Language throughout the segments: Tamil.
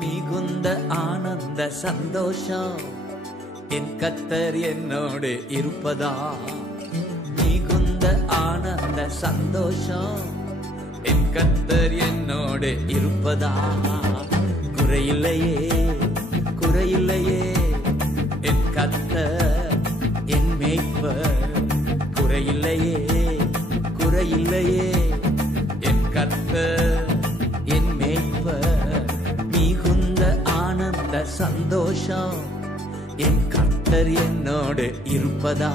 மிகுந்த ஆனந்த சந்தோஷம் என் கர்த்தர் என்னோடு இருப்பதா. மிகுந்த ஆனந்த சந்தோஷம் என் கர்த்தர் என்னோடு இருப்பதா. குறையில்லையே குறையில்லையே என் கர்த்தர் என் மேய்ப்பர். குறையில்லையே குறையில்லையே என் கர்த்தர் என் மேய்ப்பர். மிகுந்த ஆனந்த சந்தோஷம் என் கர்த்தர் என்னோடு இருப்பதா.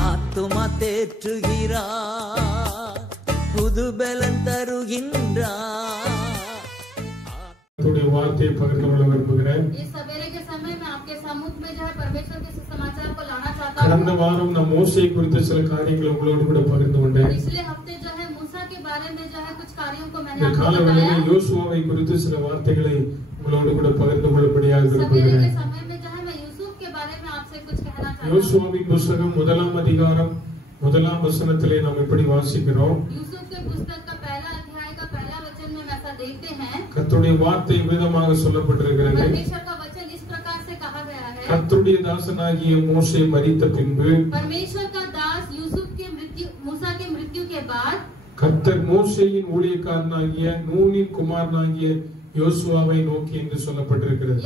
ஆத்துமா தேற்றுகிறார், புது பலன் தருகின்றார். வார்த்தையை பகிர்ந்து கொள்ள விரும்புகிறேன். கடந்த வாரம் நான் மோசே குறித்த சில காரியங்களை உங்களோடு கூட பகிர்ந்து கொண்டேன். இந்த காலவெளியில் யோசுவாவை குறித்து சில வார்த்தைகளை உங்களோடு கூட பகிர்ந்து கொள்ளபடியாக விரும்புகிறேன். யோசுவாவின் புத்தகம் 1ஆம் அதிகாரம் 1ஆம் வசனத்திலே நாம் எப்படி வாசிக்கிறோம்? கர்த்தருடைய வார்த்தை விதமாக சொல்லப்பட்டிருக்கிறது. கர்த்தருடைய தாசனாகிய மோசே மரித்த பின்பு கர்த்தர் மோசேயின் ஊழியக்காரனாகிய நூனின் குமாரனாகிய யோசுவாவை நோக்கி என்று சொல்லப்பட்டிருக்கிறது.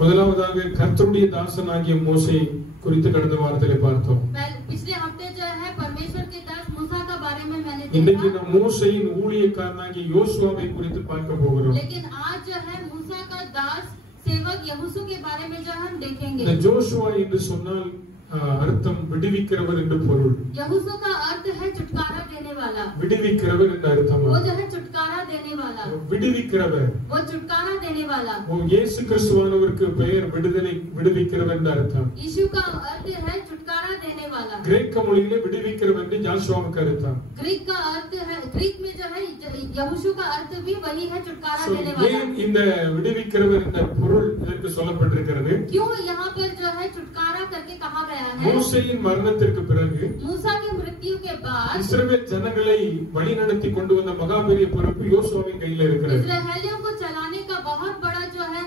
முதலாவதாக கர்த்தருடைய தாசனாகிய மோசே குறித்து கடந்த வாரத்திலே பார்த்தோம். இன்னைக்கு நாம் மோசேயின் ஊழியக்காரனாகிய யோசுவாவை குறித்து பார்க்க போகிறோம். இந்த ஜோஷுவா என்று சொன்னால் அர்த்தம் விடுவிக்கிறவர் என்று பொருள். यहोशू का अर्थ है छुटकारा देने वाला. விடுவிக்கிறவர் என்ற அர்த்தம். वो जो है छुटकारा देने वाला. விடுவிக்கிறவர். वो छुटकारा देने वाला. वो இயேசு கிறிஸ்துவானவருக்கு பெயர் விடுவிக்கிறவர் என்ற அர்த்தம். यीशु का अर्थ है छुटकारा देने वाला. கிரேக்க மொழியிலே விடுவிக்கிறவர் என்று ஜோஷுவாவுக்கு அர்த்தம். ग्रीक का अर्थ है, ग्रीक में जो है यहोशू का अर्थ भी वही है, छुटकारा देने वाला. ஏன் இந்த விடுவிக்கிறவர் என்ற பொருள் இதற்கு சொல்லப்பட்டிருக்கிறது? क्यों यहाँ पर जो है छुटकारा करके कहा गया है? மூசேயின் மரணத்திற்கு பிறகு மூசா की मृत्यु के बाद இஸ்ரவேல் ஜனங்களை வழிநடத்தி கொண்டு வந்த மகாபெரிய பொறுப்பு யோசுவாவின் கையில் இருக்கிறது. इस्राएलियों को चलाने का बहुत बड़ा जो है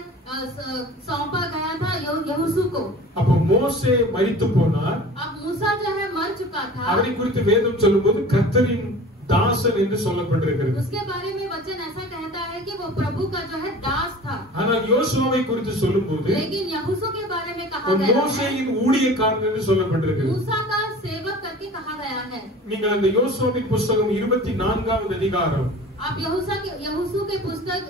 सौंपा गया था यहोशू को. அப்போ மோசே மரித்து போனார். अब मूसा जो है मर चुका था. அவரை குறித்து வேதம் சொல்லும்போது கர்த்தரின் दासन என்று சொல்லப்பட்டிருக்கிறது. उसके बारे में वचन ऐसा कहता है कि वो प्रभु का जो है दास था. ஆனால் யோசுவாவை குறித்து சொல்லும்போது लेकिन यहोशू के बारे में कहा गया है மோசேயின் ஊழியக்காரன் என்று சொல்லப்பட்டிருக்கிறது. मूसा का सेवक करके कहा गया है. நீங்கள் அந்த யோசுவாவின் புத்தகம் 24வது அதிகாரம் आप यहोशू के पुस्तक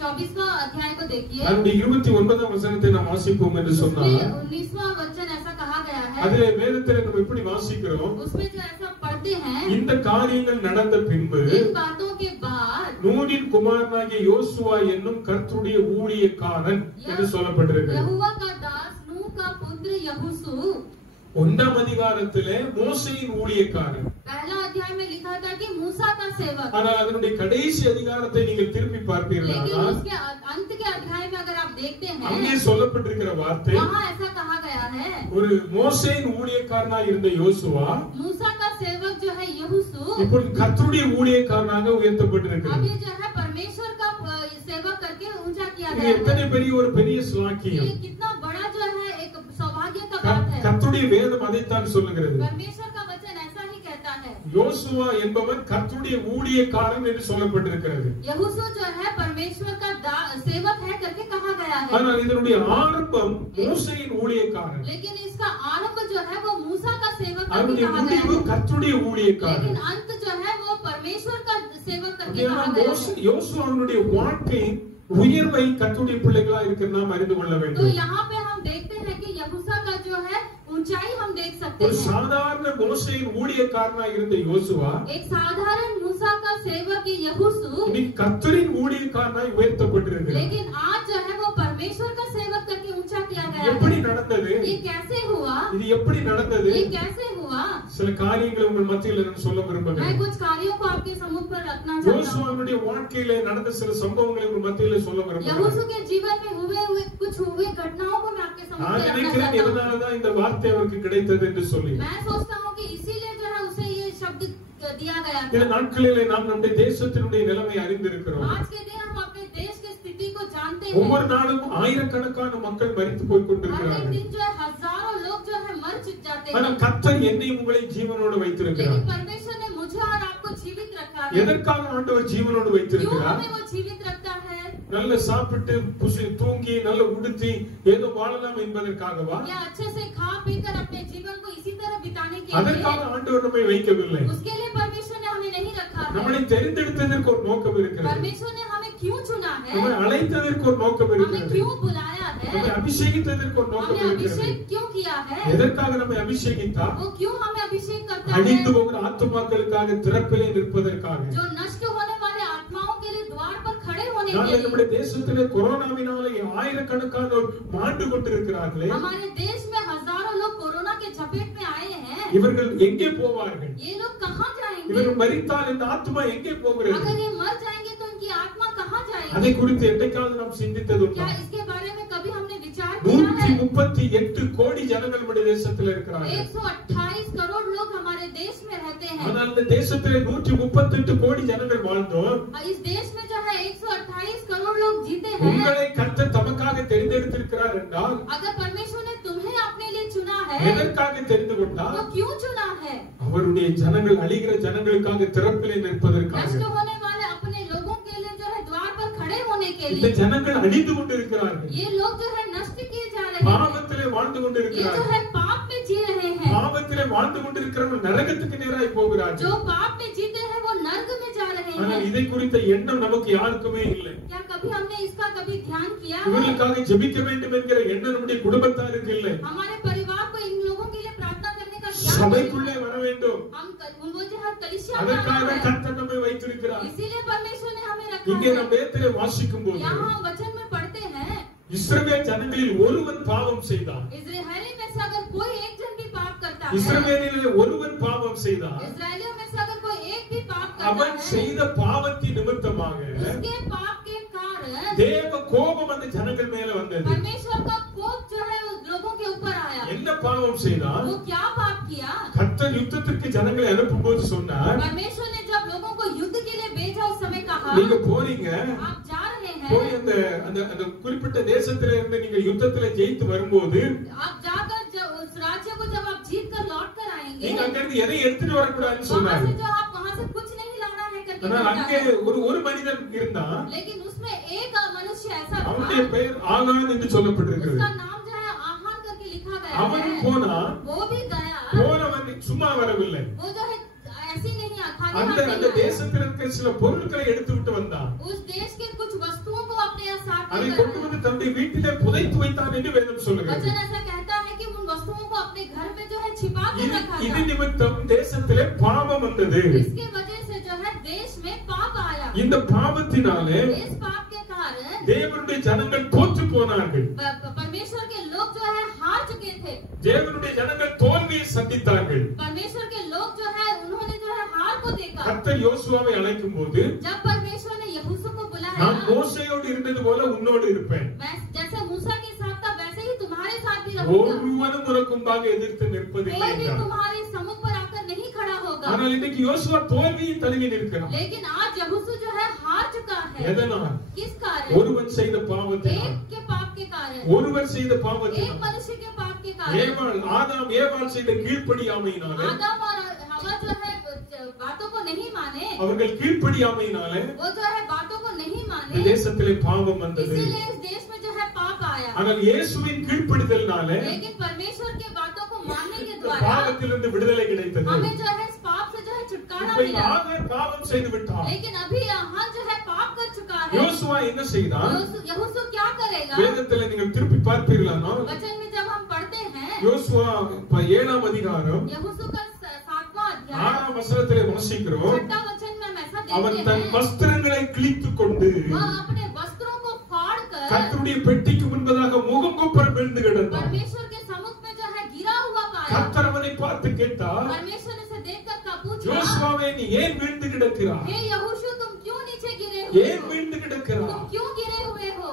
24वां अध्याय को देखिए. அந்த 29ஆம் வசனத்தை நாம் வாசிப்போம் என்று சொன்னார். 19वां वचन ऐसा कहा गया है. அதிலே வேதத்திலே நாம் எப்படி வாசிக்கிறோம்? उसमें जो ऐसा पढ़ते हैं இந்த காரியங்கள் நடந்த பின்பு इन बातों के बाद நூனின் குமாரனாகிய யோசுவா என்னும் கர்த்தருடைய ஊழியக்காரன் என்று சொல்லப்பட்டிருக்கிறது. यहोवा का दास नून का पुत्र यहोशू 1ஆம் அதிகாரத்திலே மோசேயின் ஊழியக்காரன். पहला अध्याय में लिखा था कि मूसा का सेवक. ஆனால் அதனுடைய கடைசி அதிகாரத்தை நீங்கள் திருப்பி பார்ப்பீர்களானால் लेकिन उसके अंत के अध्याय में अगर आप देखते हैं அங்கே சொல்லப்பட்டிருக்கிற வார்த்தை वहां ऐसा कहा गया है ஒரு மோசேயின் ஊழியக்காரனாய் இருந்த யோசுவா मूसा का सेवक जो है यहोशू இப்பொழுது கர்த்தருடைய ஊழியக்காரனாக உயர்த்தப்பட்டிருக்கிறார். अभी जो है परमेश्वर का सेवक करके ऊंचा किया गया है. ये इतने बड़ी और பெரிய ஸ்லாக்கியம். ये कितना बड़ा जो है एक सौभाग्य का बात है. கர்த்தருடைய வேதம் அதைத்தான் சொல்லுகிறது. परमेश्वर का वचन ऐसा ही कहता है. யோசுவா என்பவன் கர்த்தருடைய ஊழியக்காரன் என்று சொல்லப்பட்டிருக்கிறது. यहोशू जो है परमेश्वर का सेवक है करके कहा गया है. ஆனால் இதனுடைய ஆரம்பம் மோசேயின் ஊழியக்காரன். लेकिन इसका आरंभ जो है वो मूसा का सेवक करके कहा गया है. கர்த்தருடைய ஊழியக்காரன். लेकिन अंत जो है वो परमेश्वर का सेवक करके कहा गया है. யோசுவாவுடைய வாழ்க்கை உயர்வை கர்த்தருடைய பிள்ளைகளா இருக்கிற நாம் அறிந்து கொள்ள வேண்டும். तो यहाँ पे हम देखते हैं कि यहोशू का जो है ऊंचाई हम देख सकते हैं. साधारण மோசேயின் ஊழியக்காரனாய் இருந்த யோசுவா एक साधारण मूसा का सेवक यहोशू இன்னைக்கு கர்த்தரின் ஊழியக்காரனாய் உயர்த்தப்பட்டிருக்கிறார். लेकिन आज जो है वो परमेश्वर का सेवक करके ऊंचा किया गया है. எப்படி நடந்தது? ये कैसे हुआ? இது எப்படி நடந்தது? ये कैसे हुआ? हुआ? சில காரியங்களை உங்கள் மத்தியில நான் சொல்ல விரும்புகிறேன். मैं कुछ कार्यों को आपके सम्मुख पर रखना चाहता हूँ. யோசுவாவுடைய வாழ்க்கையிலே நடந்த சில சம்பவங்களை உங்கள் மத்தியில சொல்ல விரும்புகிறேன். यहोशू के जीवन में हुए कुछ घटनाओं को मैं आपके सम्मुख पर रखना चाहता हूँ. இதனாலதான் இந்த வார்த்தை அவருக்கு கிடைத்தது என்று சொல்லி. मैं सोचता हूँ कि इसीलिए जो है उसे ये शब्द दिया गया था. இந்த நாட்களிலே நாம் நம்முடைய தேசத்தினுடைய நிலைமை அறிந்திருக்கிறோம். आज के दिन हम अपने देश की स्थिति को जानते हैं. ஒவ்வொரு நாளும் ஆயிரக்கணக்கான மக்கள் மரித்து போய் கொண்டிருக்கிறார்கள். हर दिन जो है हजारों लोग जो है मर जाते हैं. ஆனால் கர்த்தர் என்னையும் உங்களை ஜீவனோடு வைத்திருக்கிறார். लेकिन परमेश्वर ने मुझे और आपको जीवित रखा है. எதற்காக ஆண்டவர் ஜீவனோடு வைத்திருக்கிறார்? क्यों हमें वो जीवित रखता है? நல்ல சாப்பிட்டு தூங்கி நல்ல உடுத்தி ஏதோ வாழலாம் என்பதற்காகவா? या अच्छे से खा पीकर अपने जीवन को इसी तरह बिताने के लिए? அதற்காக ஆண்டவர் நம்மை வைக்கவில்லை. उसके लिए परमेश्वर ने हमें नहीं रखा है. நம்மை தெரிந்தெடுத்ததற்கு ஒரு நோக்கம் இருக்கிறது. परमेश्वर ने हमें क्यों चुना है? நம்மை அழைத்ததற்கு ஒரு நோக்கம் हमें இருக்கிறது. क्यों बुलाया है? நம்மை அபிஷேகித்ததற்கு ஒரு நோக்கம் हमें இருக்கிறது. अभिषेक क्यों किया है? எதற்காக நம்மை அபிஷேகித்தார்? वो क्यों हमें अभिषेक करता அழிந்து है? போகிற ஆத்துமாக்களுக்காக திறப்பிலே நிற்பதற்காக. जो नष्ट होने वाले आत्माओं के लिए द्वार पर खड़े होने के நாளை लिए. நம்முடைய தேசத்திலே கொரோனாவினாலே ஆயிரக்கணக்கானோர் மாண்டு கொண்டிருக்கிறார்களே. हमारे देश में हजारों लोग कोरोना के चपेट में आए हैं. இவர்கள் எங்கே போவார்கள்? ये लोग कहाँ जाएंगे? இவர்கள் மரித்தால் இந்த ஆத்மா எங்கே போகிறது? अगर ये मर जाएंगे तो इनकी आत्मा कहाँ जाएगी? அதை குறித்து என்னைக்காவது நாம் சிந்தித்ததுண்டா? क्या इसके बारे में कभी हमने विचार किया है? 138 கோடி ஜனங்கள் நம்முடைய தேசத்தில் இருக்கிறார்கள். 128 करोड़ लोग हमारे देश में रहते हैं. ஆனால் இந்த தேசத்திலே 138 கோடி ஜனங்கள் வாழ்ந்தோம். इस देश में जो है 128 करोड़ लोग जीते हैं. உங்களை கர்த்தர் தமக்காக தெரிந்தெடுத்திருக்கிறார் என்றால், अगर परमेश्वर ने तुम्हें अपने लिए चुना है, எதற்காக தெரிந்து கொண்டார்? तो क्यों चुना है? அவருடைய ஜனங்கள் அழிகிற ஜனங்களுக்காக திறப்பிலே நிற்பதற்காக. नष्ट होने वाले अपने लोगों के लिए जो है द्वार पर खड़े होने के இந்த लिए. ஜனங்கள் அழிந்து கொண்டிருக்கிறார்கள். ये लोग जो है नष्ट किए जा रहे हैं. பாவத்திலே வாழ்ந்து ये जो கொண்டிருக்கிறார்கள். है पाप में जी रहे हैं. பாவத்திலே வாழ்ந்து கொண்டிருக்கிறவர்கள் நரகத்துக்கு நேராய் போகிறார்கள். जो पाप में जीते हैं वो नर्क में जा रहे ஆனால் हैं. இதை குறித்த எண்ணம் நமக்கு யாருக்குமே இல்லை. क्या कभी हमने इसका कभी ध्यान किया है? இவர்களுக்காக ஜெபிக்க வேண்டும் என்கிற எண்ணம் நம்முடைய குடும்பத்தாருக்கு இல்லை. हमारे परिवार को इन लोगों के लिए प्रार्थना करने का ज्ञान சபைக்குள்ளே வர வேண்டும். हम वो जो है कलीसिया में அதற்காக आना है. கர்த்தர் நம்மை வைத்திருக்கிறார். इसीलिए परमेश्वर ने हमें இங்கே रखा நாம் है. வேதத்திலே வாசிக்கும் போது यहाँ हम वचन में पढ़ते हैं, இஸ்ரவேல் ஜனங்களில் ஒருவன் பாவம் செய்தான். इस्राएली में से अगर कोई एक जन भी पाप करता है, இஸ்ரவேலிலே ஒருவன் பாவம் செய்தான். इस्राएलियों में से अगर कोई एक भी पाप करता அவன் है, செய்த பாவத்தின் நிமித்தமாக उसके पाप के कारण தேவ கோபம் அந்த ஜனங்கள் மேல வந்தது. परमेश्वर का कोप जो है उस लोगों के ऊपर आया. என்ன பாவம் செய்தான்? वो क्या पाप किया? கர்த்தர் யுத்தத்திற்கு ஜனங்களை அனுப்பும்போது சொன்னார், परमेश्वर ने जब लोगों को युद्ध के लिए भेजा उस समय कहा, நீங்க போறீங்க, आप जा रहे போய் हैं, அந்த குறிப்பிட்ட தேசத்திலே இருந்து நீங்க யுத்தத்திலே ஜெயித்து வரும்போது आप जाकर उस राज्य को जब आप जीत कर लौट कर आएंगे, நீங்க அங்க இருந்து எதை எடுத்துட்டு வரக்கூடாதுன்னு वहां சொன்னார். से जो आप वहां से कुछ नहीं लाना है करके ஆனால் बोला அங்கே है. ஒரு மனிதன் இருந்தான். लेकिन उसमें एक मनुष्य ऐसा அவனுடைய था, பெயர் ஆகான் என்று சொல்லப்பட்டிருக்கிறது. उसका नाम जो है आहान करके लिखा गया அவன் है. போனா, वो भी गया, போனவன் சும்மா வரவில்லை. वो जो है ऐसी नहीं खाली அந்த हाथ அந்த नहीं आया. தேசத்தில் இருக்கிற சில பொருட்களை எடுத்து விட்டு வந்தான். उस देश के कुछ वस्तुओं को अपने साथ அதை लेकर கொண்டு आया. வந்து தன்னுடைய வீட்டிலே புதைத்து வைத்தான் என்று வேதம் சொல்லுகிறது. वचन ऐसा कहता है कि उन वस्तुओं को अपने घर में जो है छिपा कर रखा இது था. நிமித்தம் தேசத்திலே பாவம் வந்தது. इसके वजह से जो है देश में पाप आया. இந்த பாவத்தினாலே इस पाप के कारण தேவனுடைய ஜனங்கள் தோற்று போனார்கள். परमेश्वर के लोग जो है हार चुके थे. தேவனுடைய ஜனங்கள் தோல்வியை சந்தித்தார்கள். परमेश्वर के लोग जो है उन्होंने जो है हार को देखा. கர்த்தர் யோசுவாவை அழைக்கும் போது, जब परमेश्वर ने यहोशू को बुलाया, நான் மோசேயோடு இருந்தது போல உன்னோடு இருப்பேன். मैं जैसे मूसा के साथ था वैसे ही तुम्हारे साथ भी रहूंगा. ஒருவனும் உனக்கு முன்பாக எதிர்த்து நிற்பதில்லை कोई भी என்றார். तुम्हारे सम्मुख पर आकर नहीं खड़ा होगा. ஆனால் இன்னைக்கு யோசுவா தோல்வியை தழுவி நிற்கிறான். लेकिन आज यहोशू जो है हार चुका है. எதனால்? किस कारण? ஒருவன் செய்த பாவத்தினால். एक के पाप के कारण. ஒருவர் செய்த एक பாவத்தினால். मनुष्य के पाप के कारण. ஆதாம் ஏவாள் செய்த கீழ்ப்படியாமையினாலே, आदम और हवा जो है बातों को नहीं माने, அவர்கள் கீழ்ப்படியாமையினாலே वो जो है बातों को नहीं இந்த माने, தேசத்திலே பாவம் வந்தது. इसीलिए इस देश में जो है पाप आया. ஆனால் இயேசுவின் கீழ்ப்படிதல்னாலே लेकिन परमेश्वर के बातों को मानने के द्वारा பாவத்திலிருந்து விடுதலை கிடைத்தது. हमें जो है इस पाप से जो है छुटकारा இப்ப मिला. ஆகார் பாவம் செய்து விட்டான். लेकिन अभी यहाँ जो है पाप कर चुका है. யோசுவா என்ன செய்தான்? यहोशू क्या करेगा? வேதத்துல நீங்கள் திருப்பி பார்ப்பீர்களானால், वचन में जब हम पढ़ते हैं, யோசுவா 7ஆம் அதிகாரம் यहोशू का 7वां अध्याय 6ஆம் வசனத்திலே வாசிக்கிறோம். 6वां वचन में हम ऐसा அவன் देखते தன் हैं, வஸ்திரங்களை கிழித்துக் கொண்டு वह अपने वस्त्रों को फाड़ कर கர்த்தருடைய பெட்டிக்கு முன்பதாக முகங்குப்புற விழுந்து கிடந்தான். परमेश्वर के सम्मुख में जो है गिरा हुआ पाया. கர்த்தர் அவனை பார்த்து கேட்டார். परमेश्वर ने उसे देखकर पूछा, யோசுவாவே நீ ஏன் வீழ்ந்து கிடக்கிறாய்? हे यहोशू तुम क्यों नीचे गिरे हो? ஏன் வீழ்ந்து கிடக்கிறாய்? तुम क्यों गिरे हुए हो?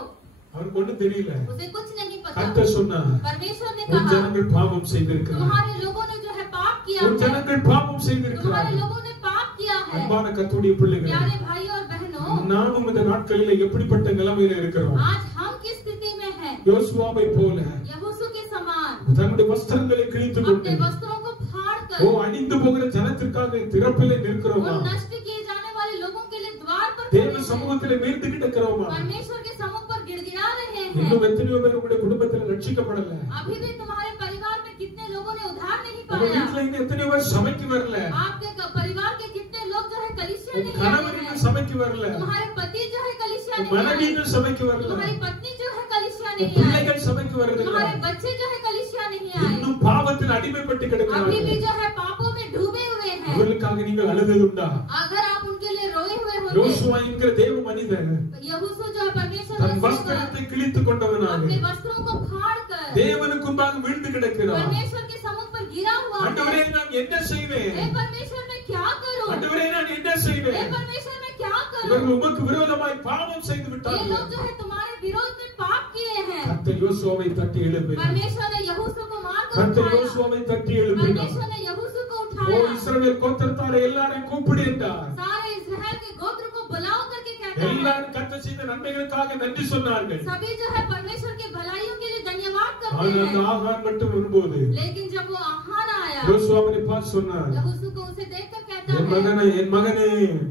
அவருக்கு ஒண்ணும் தெரியல. उसे कुछ नहीं पता. கர்த்தர் சொன்னார், परमेश्वर ने உன் कहा, ஜனங்கள் பாவம் செய்திருக்கிறார்கள். तुम्हारे लोगों ने जो है पाप किया உன் है. ஜனங்கள் பாவம் तुम्हारे செய்திருக்கிறார்கள். लोगों ने पाप किया है. அன்பான கர்த்தருடைய பிள்ளைகளே, प्यारे भाई और बहनों, நாமும் இந்த நாட்களிலே எப்படிப்பட்ட நிலைமையில இருக்கிறோம்? आज हम किस स्थिति में हैं? யோசுவாவை போல यहोशू के समान தன்னுடைய வஸ்திரங்களை கிழித்துக் கொண்டு अपने वस्त्रों को फाड़कर அழிந்து போகிற ஜனத்திற்காக திறப்பிலே நிற்கிறோமா? उन नष्ट किए जाने वाले लोगों के लिए द्वार पर தேவ खड़े हैं। சமூகத்திலே வீழ்ந்து கிடக்கிறோமா? परमेश्वर के सम्मुख पर गिड़गिड़ा रहे हैं। இன்னும் எத்தனையோ பேர் உங்களுடைய குடும்பத்தில் ரட்சிக்கப்படல. अभी भी तुम्हारे परिवार में कितने लोगों ने उद्धार नहीं உங்க पाया? வீட்டுல இன்னும் எத்தனையோ பேர் சபைக்கு வரல. आपके परिवार के कितने लोग जो है कलीसिया உங்க नहीं கணவர் आए இன்னும் हैं? சபைக்கு வரல. तुम्हारे पति जो है कलीसिया உங்க नहीं மனைவி आए। இன்னும் சபைக்கு வரல. तुम्हारी पत्नी जो है कलीसिया உங்க नहीं आए। பிள்ளைகள் சபைக்கு வரதில்லை. तुम्हारे बच्चे जो है कलीसिया नहीं आए। இன்னும் பாவத்தில் அடிமைப்பட்டு अभी भी கிடக்கிறார்கள். जो है पापों में डूबे हुए हैं। அவர்களுக்காக நீங்கள் அழுததுண்டா? अगर आप उनके लिए रोए हुए होते, யோசுவா என்கிற தேவ மனிதன் यहोशू जो है परमेश्वर தன் का வஸ்திரத்தை கிழித்துக் கொண்டவனாக अपने वस्त्रों को फाड़कर தேவனுக்கு முன்பாக வீழ்ந்து கிடக்கிறார். परमेश्वर के सम्मुख पर गिरा हुआ ஆண்டவரே है। நான் என்ன செய்வேன்? हे परमेश्वर मैं क्या करूं? ஆண்டவரே நான் என்ன हे செய்வேன்? परमेश्वर मैं क्या करूं? இவர்கள் உமக்கு விரோதமாய் பாவம் செய்து ये விட்டார்கள். लोग जो है तुम्हारे विरोध में पाप किए हैं। கர்த்தர் யோசுவாவை தட்டி எழுப்பினார். परमेश्वर ने यहोशू को मारकर கர்த்தர் उठाया। யோசுவாவை தட்டி எழுப்பினார். परमेश्वर ने यहोशू को ஓ उठाया। இஸ்ரவேல் கோத்திரத்தாரை எல்லாரையும் கூப்பிடு என்றார். सारे इस्राएल के गोत्र को बुलाओ करके कहता है। எல்லாரும் கர்த்தர் செய்த நன்மைகளுக்காக நன்றி சொன்னார்கள். सभी जो है परमेश्वर की भलाइयों के लिए धन्यवाद करते ஆனால் அந்த हैं। ஆகான் மட்டும் வரும்போது लेकिन जब वो आहान आया, யோசுவாவை பார்த்து சொன்னார், यहोशू को उसे देखकर कहता என் है, மகனே என் மகனே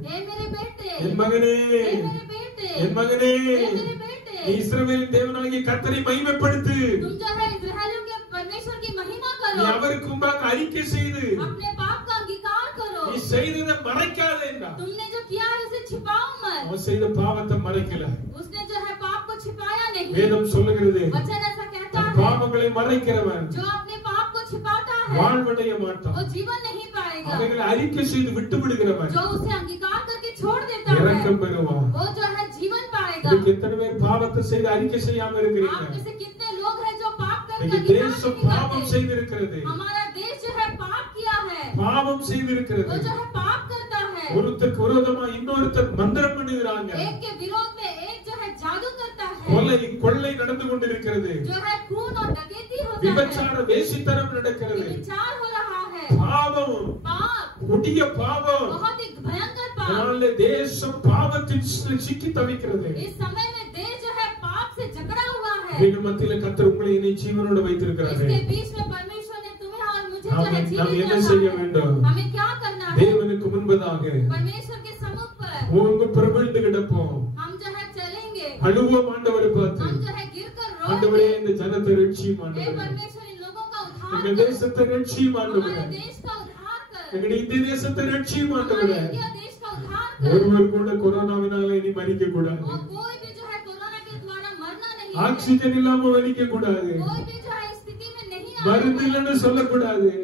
हे मेरे बेटे, என் மகனே हे मेरे बेटे, என் மகனே हे मेरे बेटे, நீ இஸ்ரவேலின் தேவனாகிய கர்த்தரை மகிமைப்படுத்து. तुम जो है इस्राएलियों के परमेश्वर की महिमा நீ करो, அவருக்கு முன்பாக அறிக்கை செய்து अपने पाप का अंगीकार करो। நீ செய்ததை மறைக்காதே என்றார். तुमने जो किया है उसे छिपाओ मत। அவன் செய்த பாவத்தை மறைக்கல. उसने जो है पाप को छिपाया नहीं। வேதம் சொல்லுகிறது, वचन ऐसा कहता தன் है, பாவங்களை மறைக்கிறவன் जो अपने पाप को छिपाता है வாழ்வடைய वो மாட்டான். जीवन नहीं पाएगा। அவைகளை அறிக்கை செய்து விட்டு விடுகிறவன் जो उसे अंगीकार करके छोड़ देता है இரக்கம் பெறுவான். वो जो है जीवन पाएगा। இன்னைக்கு எத்தனை பேர் பாவத்தை செய்து அறிக்கை செய்யாம आप இருக்கிறீங்க? में से कितने लोग हैं जो पाप करके இன்னைக்கு अंगीकार தேசம் नहीं பாவம் करते? செய்திருக்கிறது. हमारा देश जो है पाप किया है, பாவம் वो செய்திருக்கிறது. जो है पाप करता है। ஒருத்தருக்கு விரோதமா இன்னொருத்தர் மந்திரம் பண்ணுகிறாங்க. एक के विरोध में एक जो है जादू करता है, கொலை கொள்ளை நடந்து கொண்டிருக்கிறது. जो है खून और डकैती होता है, விபச்சார வேசித்தனம் நடக்கிறது. विचार हो रहा है, பாவம் पाप கொடிய பாவம். बहुत ही भयंकर पाप। அதனால தேசம் பாவத்தில் சிக்கி தவிக்கிறது. इस समय में देश जो है पाप से जकड़ा हुआ है। எங்கள் மத்தியில கர்த்தர் உங்களை என்னை ஜீவனோடு வைத்திருக்கிறாரு. इसके बीच में परमेश्वर ने तुम्हें और मुझे जो है நாம் जीवित என்ன रखा செய்ய है। வேண்டும்? हमें क्या करना है? தேவனுக்கு முன்பதாக परमेश्वर के सम्मुख पर உங்க பிரபழ்ந்து கிடப்போம். हम जो है चलेंगे, அழுவோம் ஆண்டவரை பார்த்து. हम जो है गिरकर ஆண்டவரே रोएंगे, இந்த ஜனத்தை ரட்சியும் हे ஆண்டவரே. परमेश्वर इन लोगों का उद्धार எங்கள் कर, தேசத்தை ரட்சியும் ஆண்டவரே. हमारे देश का उद्धार कर, எங்களுடைய இந்திய தேசத்தை ரட்சியும் हमारे ஆண்டவரே. इंडिया देश का उद्धार कर। ஒருவர் கூட கொரோனாவினால இனி மரிக்க கூடாது. और कोई भी जो है कोरोना के द्वारा मरना नहीं है, ஆக்சிஜன் இல்லாம மரிக்க கூடாது. कोई भी जो है इस स्थिति में नहीं மருந்து आना இல்லைன்னு சொல்லக்கூடாது. है,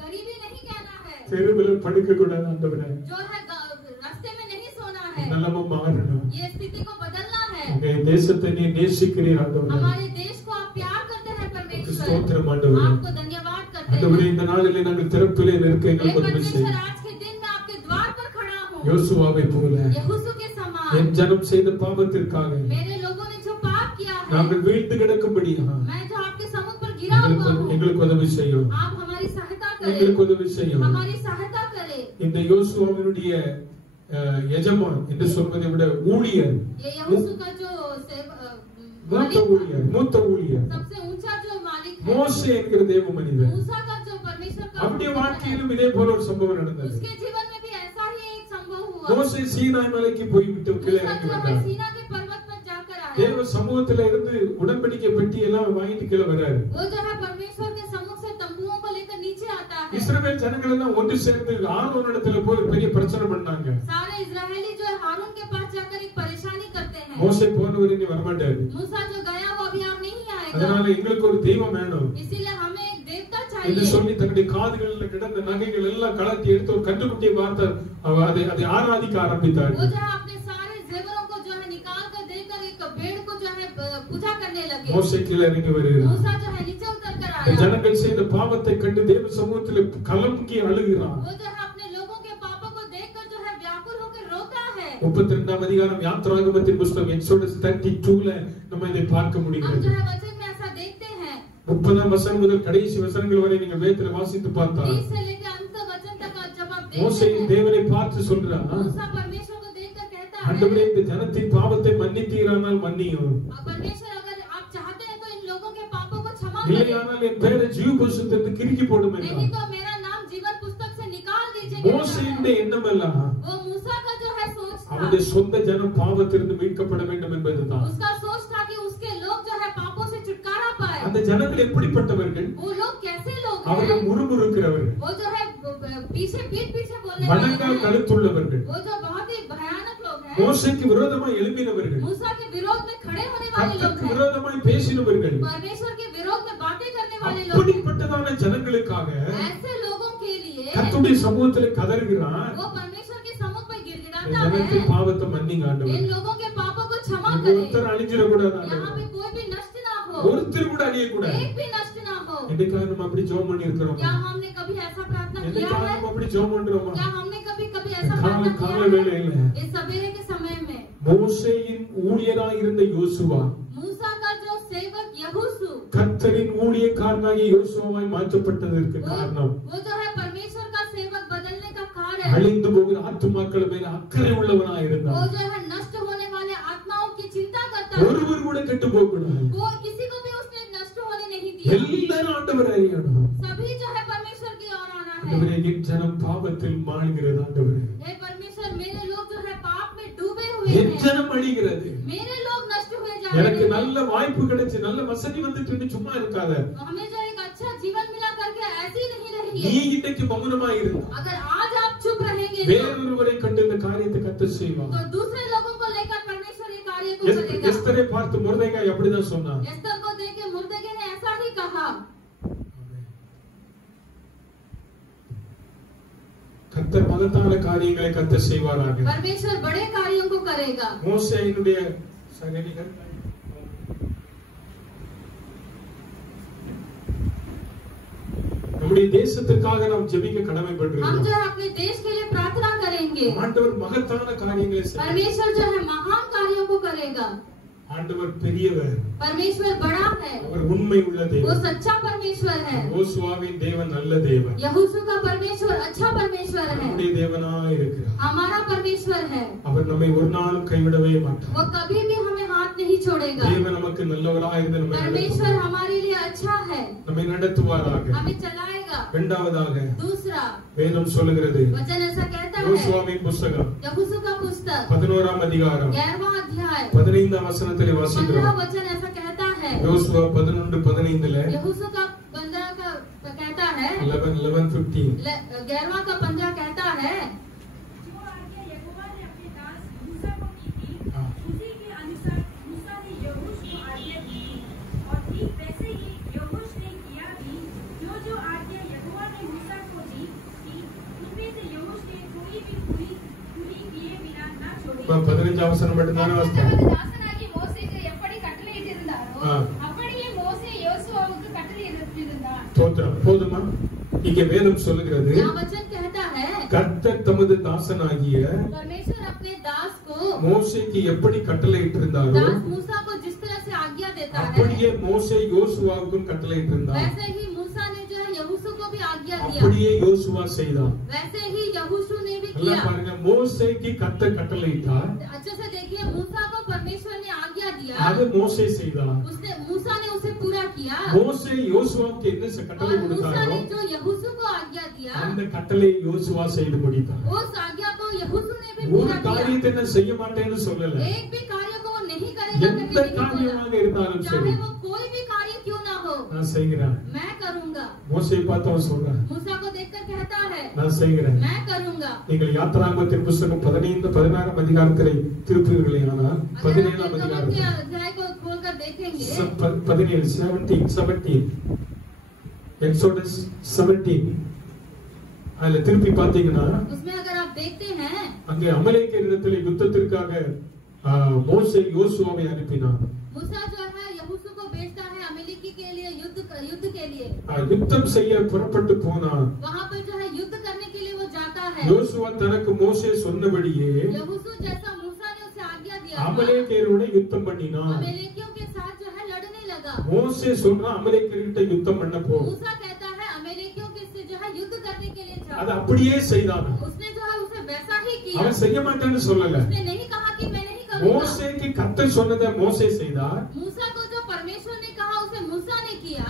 गरीबी नहीं कहना है, தெருவில் படுக்க கூடாது ஆண்டவரே. जो है रास्ते में नहीं सोना है। நிலைமை மாறணும். ये स्थिति को बदलना है। உங்க தேசத்தை நீ நேசிக்கிறீர் ஆண்டவரே. हमारे देश को आप प्यार करते हैं परमेश्वर, ஸ்தோத்திரம் ஆண்டவரே. आपको धन्यवाद करते ஆண்டவரே हैं। இந்த நாளிலே நாங்கள் திறப்பிலே நிற்க हे எங்களுக்கு உதவி परमेश्वर, செய்யும். आज के दिन मैं आपके द्वार पर खड़ा हूँ, யோசுவாவை போல यहोशू के समान। என் ஜனம் செய்த பாவத்திற்காக मेरे लोगों ने जो पाप किया है, நாங்கள் வீழ்ந்து கிடக்கும்படியா मैं जो आपके सम्मुख पर गिरा हुआ हूँ, எங்களுக்கு உதவி செய்யும். आप हमारी सहायता करें, எங்களுக்கு உதவி செய்யும். हमारी सहायता करें। இந்த யோசுவாவினுடைய எஜமான் என்று சொல்வதை விட ஊழியர், ये यहोशू का जो மூத்த मालिक, ஊழியர், மூத்த ஊழியர் सबसे ऊंचा जो मालिक है, மோசே என்கிற தேவ மனிதன். मूसा का जो परमेश्वर का அவருடைய पुत्र है, வாழ்க்கையிலும் இதே போல ஒரு சம்பவம் நடந்தது. उसके जीवन में भी ऐसा ही एक संभव हुआ। மோசே சீனாய் மலைக்கு போய்விட்டு கீழே मूसा இறங்கி जो है வந்தார். सीना के पर्वत पर जाकर आया, தேவ சமூகத்தில இருந்து உடன்படிக்கை பெட்டி எல்லாம் வாங்கிட்டு கீழே வராரு. वो जो है परमेश्वर के सम्मुख से तंबुओं को लेकर नीचे आता है। இஸ்ரவேல் ஜனங்கள் எல்லாம் ஒன்று சேர்ந்து ஆரோனிடத்துல போய் ஒரு பெரிய பிரச்சனை பண்ணாங்க. सारे इजरायली जो है हारून के पास जाकर एक परेशानी करते हैं। மோசே போனவர் இனி வரமாட்டாரு. मूसा जो गया वो अभी आप नहीं आएगा, அதனால எங்களுக்கு ஒரு தெய்வம் வேணும் इसीलिए हमें एक देवता என்று चाहिए। சொல்லி தன்னுடைய காதுகளில் கிடந்த நகைகள் எல்லாம் கலட்டி எடுத்து ஒரு கண்டுக்குட்டியை பார்த்தார். அதை ஆராதிக்க ஆரம்பித்தார். वो जो है अपने सारे जेवरों को जो है निकाल कर देकर एक भेड़ को जो है पूजा करने लगे। மோசே கீழே இறங்கி வருகிறார். मूसा जो है नीचे उतर कर आया। आया। ஜனங்கள் செய்த பாவத்தை கண்டு தேவ சமூகத்தில் கலங்கி அழுகிறான். वो जो है अपने लोगों के पापों को देखकर जो है व्याकुल होकर रोता है। 32ஆம் அதிகாரம் யாத்ராகமத்தின் புத்தகம் எக்ஸோடஸ் 32ல நம்ம இதை பார்க்க हम முடிகிறது. जो है वचन में ऐसा देखते हैं। 30ஆம் வசனம் முதல் கடைசி வசனங்கள் வரை நீங்க வேதத்தில் வாசித்து பார்த்தால் 30 से लेकर अंत वचन तक जब आप देखते மோசே हैं, தேவனை பார்த்து சொல்றான், मूसा परमेश्वर को देखकर कहता है, ஆண்டவரே இந்த ஜனத்தின் பாவத்தை மன்னித்தீரானால் மன்னியும், परमेश्वर अगर आप चाहते हैं तो इन लोगों के पापों को क्षमा करें, இல்லையானால் என் பெயரை ஜீவ புஸ்தகத்திலிருந்து கிறுக்கி போடும் नहीं என்றான். तो मेरा नाम जीवन पुस्तक से निकाल दीजिए। மோசேயுடைய எண்ணம் எல்லாம் वो मूसा का जो है सोच था, அவனுடைய சொந்த ஜனம் பாவத்திலிருந்து மீட்கப்பட வேண்டும் என்பதுதான். उसका सोच था कि उसके लोग जो है पापों से छुटकारा पाए। அந்த ஜனங்கள் எப்படிப்பட்டவர்கள்? वो लोग कैसे लोग அவர்கள் हैं? முறுமுறுக்கிறவர்கள், वो जो है पीछे पीठ पीछे बोलने वाले வணங்கால் हैं। கழுத்துள்ளவர்கள், वो जो बहुत ही भयानक लोग हैं। மோசேக்கு விரோதமாய் எழும்பினவர்கள், मूसा के विरोध में खड़े होने वाले लोग கர்த்தருக்கு हैं। விரோதமாய் பேசினவர்கள். परमेश्वर के विरोध में बातें करने वाले लोग हैं। அப்படிப்பட்டதான ஜனங்களுக்காக ऐसे लोगों के लिए கர்த்தருடைய சமூகத்தில் கதறுகிறான், वो परमेश्वर के समुख पर இந்த गिड़गिड़ाता ஜனத்தின் है, பாவத்தை மன்னிங்க ஆண்டவரே. इन लोगों के पापों को क्षमा இங்க करें। ஒருத்தர் அழிஞ்சிடக்கூடாது यहाँ ஆண்டவரே. पे कोई भी नष्ट ना हो, ஒருத்தர் கூட அழியக்கூடாது. एक भी नष्ट ना हो। என்னைக்காக நம்ம அப்படி ஜெபம் பண்ணி இருக்கிறோம்? क्या हमने कभी ऐसा प्रार्थना किया என்னைக்காக है? நம்ம அப்படி ஜெபம் பண்றோமா? क्या हमने कभी कभी ऐसा கால प्रार्थना கால किया है? வேளையில इस सवेरे के समय में மோசேயின் ஊழியராய் இருந்த யோசுவா मूसा का जो सेवक यहोशू, கர்த்தரின் ஊழியக்காரனாகிய யோசுவாவாய் மாற்றப்பட்டதற்கு காரணம் वो जो है परमेश्वर का सेवक बदलने का कारण, அழிந்து போகிற ஆத்துமாக்கள் மேல அக்கறை உள்ளவனாய் वो இருந்தான். जो है नष्ट होने वाले आत्माओं की चिंता करता है। ஒருவர் கூட கெட்டு போக கூடாது. वो किसी को भी उसने नष्ट होने नहीं दिया। எல்லாரும் ஆண்டவரை அறியணும். सभी जो है परमेश्वर की ओर आना है। ஆண்டவரே என் ஜனம் பாவத்தில் மாழ்கிறது ஆண்டவரே. हे परमेश्वर, मेरे लोग जो है पाप में डूबे हुए என் हैं, ஜனம் அழிகிறது. मेरे लोग नष्ट हुए जा எனக்கு रहे हैं। நல்ல வாய்ப்பு கிடைச்சு நல்ல வசதி வந்துட்டு சும்மா இருக்காத. हमें जो एक अच्छा जीवन मिला करके ऐसे ही नहीं நீ रहिए। இன்னைக்கு மௌனமாய் இருந்தா अगर आज आप चुप रहेंगे வேறொருவரை கண்டு இந்த காரியத்தை கர்த்தர் செய்வார். तो दूसरे लोगों को लेकर परमेश्वर ये कार्य को करेगा। எஸ்தரை பார்த்து மொர்தெகாய் அப்படிதான் சொன்னான். एस्तर को देख के मुर्दके ने ऐसा ही कहा। கர்த்தர் மகத்தான காரியங்களை கர்த்தர் செய்வாராக. परमेश्वर बड़े कार्यों को करेगा। மோசேயினுடைய சகோதரிகள் நம்முடைய தேசத்துக்காக நாம் ஜெபிக்க हम கடமைப்பட்டிருக்கிறோம். जो है अपने देश के लिए प्रार्थना करेंगे। ஆண்டவர் மகத்தான காரியங்களை செய்வார். परमेश्वर जो है महान कार्यों को करेगा। ஆண்டவர் பெரியவர், परमेश्वर बड़ा है, அவர் உண்மை உள்ள वो தேவன். सच्चा परमेश्वर है। யோசுவாவின் தேவன் நல்ல தேவன். यहोशू का परमेश्वर अच्छा परमेश्वर है, நம்முடைய தேவனாய் இருக்கிறார். हमारा परमेश्वर है। அவர் நம்மை ஒரு நாளும் கைவிடவே மாட்டார். वो कभी भी हमें हाथ नहीं छोड़ेगा। தேவன் நமக்கு நல்லவராய் இருந்து நம்மை परमेश्वर நடத்துவார். हमारे लिए अच्छा है, நம்மை நடத்துவாராக. हमें चलाएगा। இரண்டாவதாக दूसरा வேதம் சொல்லுகிறது, वचन ऐसा कहता है, யோசுவாவின் புத்தகம் यहोशू का पुस्तक 11ஆம் அதிகாரம் 11वां अध्याय 15ஆம் வசனத்திலே 15 வாசிக்கிறோம். वचन ऐसा कहता है, யோசுவா 11:15ல यहोशू का 15 का कहता है, 11:15 11वां का 15 कहता है, जो आज्ञा यहोवा ने अपने दास मूसा को दी थी, उसी के अनुसार मूसा ने यहोश को आज्ञा दी थी, और ठीक वैसे ही यहोश ने किया भी। जो आज्ञा यहोवा ने मूसा को दी थी, उनमें से यहोश ने कोई भी पूरी किए बिना न छोड़ी। 15ஆம் வசனம் மட்டும் தானே வாசித்தோம். தமது தாசனாகிய மோசேக்கு எப்படி கட்டளையிட்டிருந்தாரோ, அப்படியே மோசே யோசுவாவுக்கு கட்டளையிட்டிருந்தார். ஸ்தோத்திரம். போதுமா? இங்கே வேதம் சொல்லுகிறது, यहाँ वचन कहता है, கர்த்தர் தமது தாசனாகிய परमेश्वर अपने दास को, மோசேக்கு எப்படி கட்டளையிட்டிருந்தாரோ दास मूसा को जिस तरह से आज्ञा देता है, அப்படியே மோசே யோசுவாவுக்கும் கட்டளையிட்டிருந்தார். वैसे ही मूसा ने जो है यहोशू को भी आज्ञा दिया, அப்படியே யோசுவா செய்தான். वैसे ही यहोशू ने भी நல்லா किया। பாருங்க, மோசேக்கு கர்த்தர் கட்டளையிட்டார், अच्छे से देखिए, मूसा को परमेश्वर ने आज्ञा दिया, அது மோசே செய்தான். उसने मूसा ने उसे पूरा किया, மோசே யோசுவாவுக்கு என்ன கட்டளை और मूसा கொடுத்தாரோ ने जो यहोशू को आज्ञा दिया, அந்த கட்டளை யோசுவா செய்து முடித்தார். उस आज्ञा को यहोशू ने भी ஒரு पूरा किया। காரியத்தை நான் செய்ய மாட்டேன்னு சொல்லல. एक भी कार्य को वो नहीं करेगा, எந்த करके नहीं காரியமாக बोला। இருந்தாலும் चाहे சரி वो कोई भी कार्य क्यों ना हो, நான் செய்கிறேன். मैं करूंगा। மோசே பார்த்து அவன் சொல்றான், मूसा को देखकर कहता है, நான் செய்கிறேன். मैं करूंगा। நீங்கள் யாத்திராகமத்தின் புத்தகம் 15-16 அதிகாரத்தை திருப்புவீர்களே, ஆனால் अगर 17ஆம் हम के அதிகாரத்தில் अध्याय को खोलकर देखेंगे, 17 எக்ஸோடஸ் 17 அதுல திருப்பி பாத்தீங்கன்னா, उसमें अगर आप देखते हैं, அங்கே அமலேக்கியரிடத்தில் யுத்தத்திற்காக மோசே யோசுவாவை அனுப்பினான். मूसा जो है यहोशू को भेजता है अमेलेकी के लिए युद्ध के लिए யுத்தம் செய்ய புறப்பட்டு போனான். वहाँ पर जो है युद्ध करने के लिए वो जाता है. யோசுவா தனக்கு மோசே சொன்னபடியே यहोशू जैसा मूसा ने उसे आज्ञा दिया அமலேக்கியரோட யுத்தம் பண்ணினான். अमलेकियों के साथ जो है लड़ने लगा. மோசே சொல்றான் அமலேக்கியர்கிட்ட யுத்தம் பண்ண போ. मूसा कहता है अमलेकियों के से जो है युद्ध करने के लिए जाओ. அது அப்படியே செய்தான். उसने जो है उसे वैसा ही किया. அவன் செய்ய மாட்டேன்னு சொல்லல. उसने नहीं कहा कि मैं नहीं करूंगा. மோசேக்கு கர்த்தர் சொன்னதை மோசே செய்தார். मूसा को जो परमेश्वर ने कहा उसे मूसा ने किया.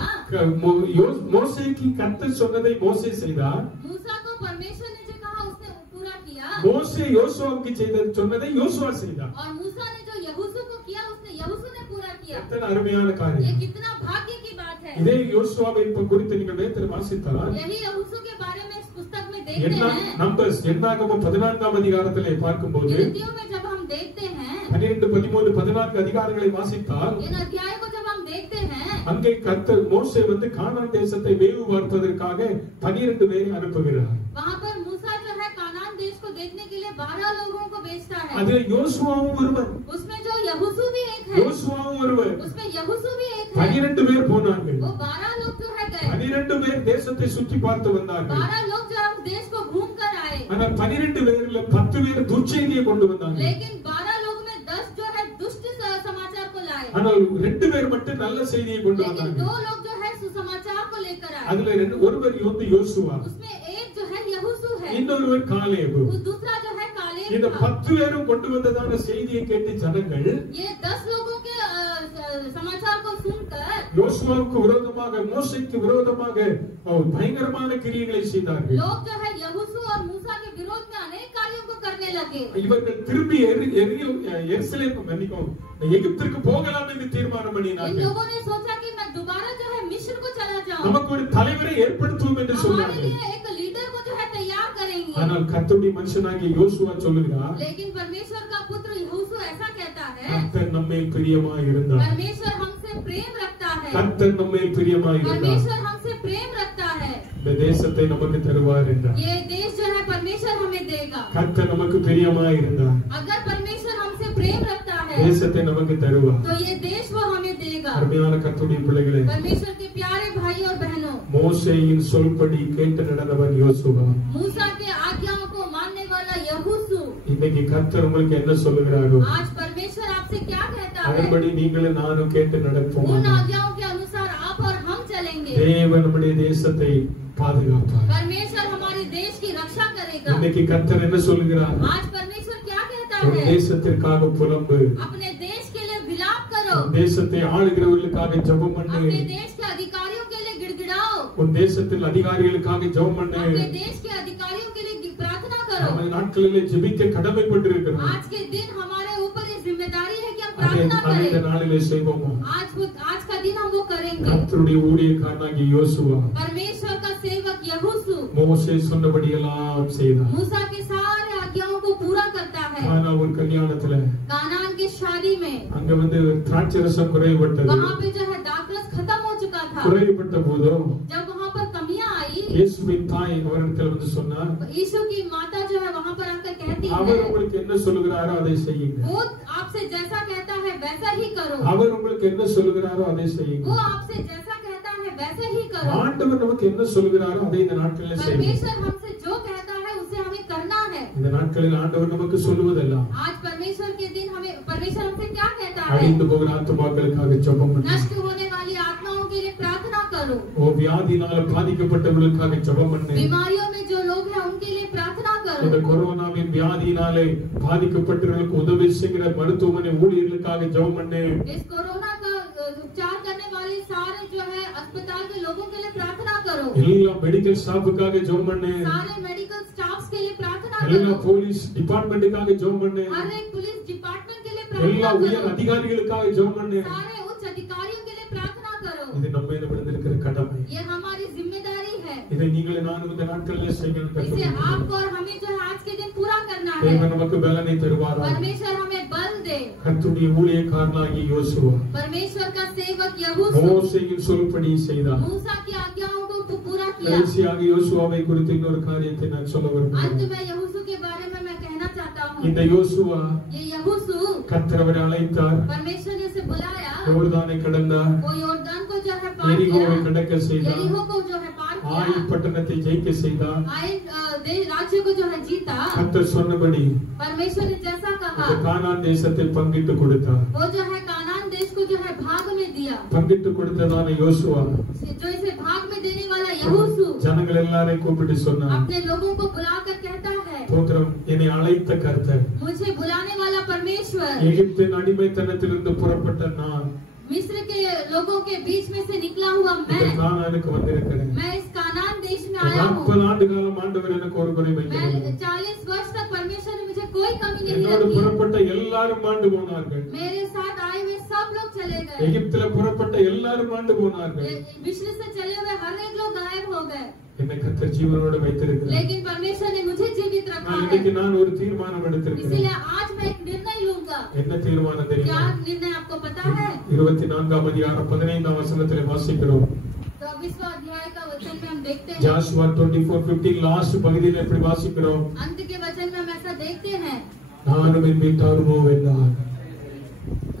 மோசேக்கு கர்த்தர் சொன்னதை மோசே செய்தார். मूसा को परमेश्वर ने जो कहा उसने पूरा किया. மோசே யோசுவாவுக்கு சொன்னதை யோசுவா செய்தார். और मूसा ने जो यहोशू को किया उसने यहोशू ने पूरा किया. எத்தனை அருமையான காரியம். ये कितना भाग्य की बात है. இதே யோசுவாவை குறித்து நீங்கள் வேதத்தில் வாசித்தால் यही यहोशू के बारे में इस पुस्तक में देखते हैं. நம்பர்ஸ் என்னாகமம் 14ஆம் அதிகாரத்திலே பார்க்கும்போது गिनतियों में जब हम देखते हैं 12 13 14 அதிகாரங்களை வாசித்தால் इन अध्यायों को जब हम देखते हैं அங்கே கர்த்தர் மோசே வந்து கானான் தேசத்தை வேவு பார்ப்பதற்காக 12 பேரை அனுப்புகிறார். वहाँ पर मूसा जो है कानान देश को देखने के लिए 12 लोगों को भेजता है. அதில் யோசுவாவும் ஒருவன். उसमें जो यहोशू भी एक है. யோசுவாவும் ஒருவன். उसमें यहोशू भी एक है. 12 பேர் போனார்கள். वो 12 लोग जो है गए. 12 பேர் தேசத்தை சுற்றி பார்த்து வந்தார்கள். 12 लोग जो है देश को घूम कर आए. ஆனால் 12 பேர்ல 10 பேர் துர்ச்செய்தியை கொண்டு வந்தார்கள். लेकिन 12 लोग में 10 जो है दुष्ट समाचार को लाए. ஆனால் 2 பேர் மட்டும் நல்ல செய்தியை கொண்டு लेकिन வந்தார்கள். 2 लोग जो है सुसमाचार को लेकर आए. அதுல ஒருவர் வந்து யோசுவா. उसमें एक जो है यहोशू है. இன்னொருவர் காலேபு. दूसरा जो है कालेब. இந்த 10 பேரும் கொண்டு வந்ததான செய்தியை கேட்டு ஜனங்கள் ये 10 लोगों के समाचार को सुनकर யோசுவாவுக்கு விரோதமாக மோசேக்கு விரோதமாக பயங்கரமான கிரியைகளை செய்தார்கள். लोग जो है यहोशू और मूसा के विरोध में अनेक कार्यों को करने लगे. இவர்கள் திரும்பி எருசலேம் எகிப்திற்கு போகலாம் என்று தீர்மானம் इन பண்ணினார்கள். लोगों ने सोचा कि मैं दोबारा जो है मिस्र को चला जाऊं. நமக்கு ஒரு தலைவரை ஏற்படுத்துவோம் என்று हमारे சொன்னார்கள். लिए एक लीडर को जो है तैयार करेंगे. ஆனால் கர்த்தருடைய மனுஷனாகிய யோசுவா சொல்லுகிறார், लेकिन परमेश्वर का पुत्र यहोशू ऐसा कहता है கர்த்தர் நம்மை பிரியமாய் இருந்தார். परमेश्वर हमसे प्रेम रखता है. கர்த்தர் நம்மை பிரியமாய் இருந்தார். परमेश्वर हमसे प्रेम रखता है. இந்த தேசத்தை நமக்கு தருவார் என்றார். ये देश जो है परमेश्वर हमें देगा. கர்த்தர் நமக்கு பிரியமாய் இருந்தார். अगर परमेश्वर हमसे प्रेम रखता है தேசத்தை நமக்கு தருவார். तो ये देश वो हमें देगा. அருமையான கர்த்தருடைய பிள்ளைகளே, परमेश्वर के प्यारे भाई और बहनों, மோசேயின் சொல்படி கேட்டு நடந்தவன் யோசுவா. मूसा के आज्ञाओं को मानने वाला यहोशू. இன்னைக்கு கர்த்தர் உங்களுக்கு என்ன சொல்லுகிறாரோ आज परमेश्वर आपसे क्या कहता है, அதன்படி நீங்களும் நானும் கேட்டு நடப்போம். उन आज्ञाओं के अनुसार आप और हम चलेंगे. தேவன் நம்முடைய தேசத்தை பாதுகாப்பார். परमेश्वर हमारे देश की रक्षा करेगा. இன்னைக்கு கர்த்தர் என்ன சொல்லுகிறார்? आज परमेश्वर क्या कहता உன் है, தேசத்திற்காக புலம்பு. अपने देश के लिए विलाप करो. உன் தேசத்தை ஆளுகிறவர்களுக்காக ஜெபம் பண்ணு. अपने देश के अधिकारियों के लिए गिड़गिड़ाओ. உன் தேசத்தில் அதிகாரிகளுக்காக ஜெபம் பண்ணு. अपने देश के अधिकारियों के लिए प्रार्थना करो. நம்ம நாட்களிலே ஜெபிக்க கடமைப்பட்டிருக்கிறோம். आज के दिन हमारे ऊपर ये जिम्मेदारी है कि हम அதை प्रार्थना இந்த करें. நாளிலே செய்வோமா? आज का दिन हम वो करेंगे. கர்த்தருடைய ஊழியக்காரனாகிய யோசுவா परमेश्वर का सेवक यहोशू மோசே சொன்னபடியெல்லாம் செய்தார். मूसा के सारे आज्ञाओं को पूरा करता है. ஆனா ஒரு கல்யாணத்துல कानान की शादी में அங்க வந்து திராட்சரசம் குறைபட்டது. वहाँ पे जो है दाखरस खत्म हो चुका था. குறைபட்ட போதும் जब वहाँ पर कमियां आई, இயேசுவின் தாய் அவரிடத்தில் வந்து சொன்னார், यीशु की माता जो है वहाँ पर आकर कहती அவர் है, உங்களுக்கு என்ன சொல்லுகிறாரோ அதை செய்யுங்க. वो आपसे जैसा कहता है वैसा ही करो. அவர் உங்களுக்கு என்ன சொல்லுகிறாரோ அதை செய்யுங்க. वो आपसे जैसा कहता है वैसे ही करो. ஆண்டவர் நமக்கு என்ன சொல்லுகிறாரோ அதை இந்த நாட்களில் செய்யுங்க. परमेश्वर हमसे जो कहता है उसे हमें करना है. இந்த நாட்களில் ஆண்டவர் நமக்கு சொல்லுவதெல்லாம் आज परमेश्वर के दिन हमें परमेश्वर हमसे क्या कहता है, அழிந்து போகிற ஆத்துமாக்களுக்காக ஜெபம் பண்ணு. नष्ट होने वाली आत्माओं के लिए प्रार्थना करो. ஓ வியாதினால பாதிக்கப்பட்டவர்களுக்காக ஜெபம் பண்ணு. बीमारियों में जो लोग हैं उनके लिए प्रार्थना இந்த करो. கொரோனாவின் வியாதியினாலே பாதிக்கப்பட்டவர்களுக்கு உதவி செய்கிற மருத்துவமனை ஊழியர்களுக்காக ஜெபம் பண்ணு. इस कोरोना का उपचार करने वाले सारे जो है अस्पताल के लोगों के लिए प्रार्थना करो. எல்லா மெடிக்கல் ஸ்டாஃபுக்காக ஜெபம் பண்ணு. सारे मेडिकल स्टाफ के लिए प्रार्थना எல்லா करो. போலீஸ் டிபார்ட்மெண்ட்டுக்காக ஜெபம் பண்ணு. हर एक पुलिस डिपार्टमेंट के लिए எல்லா प्रार्थना உயர் करो. அதிகாரிகளுக்காக ஜெபம் பண்ணு. सारे उच्च अधिकारियों के लिए प्रार्थना करो. இது நம்ம விழுந்திருக்கிற கடமை. ये हमारी जिम्मेदारी है. இதை நீங்கள் நானும் இந்த நாட்களில் செய்யணும். इसे आपको और हमें जो है आज के दिन पूरा करना है. தேவன் நமக்கு பலனை தருவாரா? परमेश्वर हमें बल दे. கர்த்தருடைய ஊழியக்காரனாகிய யோசுவா परमेश्वर का सेवक यहोशू மோசேயின் சொல்படி செய்தார். मूसा की आज्ञाओं को पूरा किया. கடைசியாக யோசுவாவை குறித்து இன்னொரு காரியத்தை நான் சொல்ல अंत விரும்புகிறேன். में यहोशू के बारे में मैं कहना चाहता हूँ. இந்த யோசுவா ये यहोशू கர்த்தர் அவரை அழைத்தார். परमेश्वर ने उसे बुलाया. யோர்தானை கடந்தார். वो योर्दान को जो है पार எரிகோவை கடக்க किया, செய்தார், यरीहो को जो है पार ஆயி किया, பட்டணத்தை ஜெயிக்க செய்தார். आए राज्य को जो है जीता, கர்த்தர் சொன்னபடி परमेश्वर ने जैसा कहा இந்த கானான் தேசத்தை பங்கிட்டு கொடுத்தார். वो जो है कानान देश को जो है भाग में दिया, பங்கிட்டு கொடுத்ததான யோசுவா जो इसे भाग में देने वाला यहोशू ஜனங்கள் எல்லாரையும் கூப்பிட்டு சொன்னார், अपने लोगों को बुलाकर कहता है, தோத்திரம், என்னை அழைத்த கர்த்தர், मुझे बुलाने वाला परमेश्वर, எகிப்தின் அடிமைத்தனத்திலிருந்து புறப்பட்ட நான் मिस्र के लोगों के बीच में से निकला हुआ இந்த मैं கானானுக்கு வந்திருக்கிறேன். मैं इस कानान देश में आया हूँ। 40 ஆண்டு காலம் ஆண்டவர் எனக்கு ஒரு குறை मैं வைக்கவில்லை. 40 वर्ष तक परमेश्वर ने मुझे कोई कमी नहीं என்னோடு रखी। புறப்பட்ட எல்லாரும் ஆண்டு போனார்கள். मेरे साथ आए हुए सब लोग चले गए, எகிப்தில புறப்பட்ட எல்லாரும் ஆண்டு போனார்கள். मिस्र से चले हुए हर एक लोग गायब हो गए, என்னை கர்த்தர் ஜீவனோடு வைத்திருக்கிறார். लेकिन परमेश्वर ने मुझे जीवित रखा है। இன்னைக்கு நான் ஒரு தீர்மானம் எடுத்திருக்கிறேன். इसीलिए आज मैं एक निर्णय लूंगा। என்ன தீர்மானம் क्या தெரியுமா? निर्णय आपको पता है? 24ஆம் அதிகாரம் 15ஆம் வசனத்திலே வாசிக்கிறோம். 24वां अध्याय का वचन में हम देखते हैं, ஜாஷுவா 24:15 லாஸ்ட் பகுதியில் எப்படி வாசிக்கிறோம்? अंत के वचन में हम ऐसा देखते हैं, நானும் என் வீட்டாருமோ என்றார்,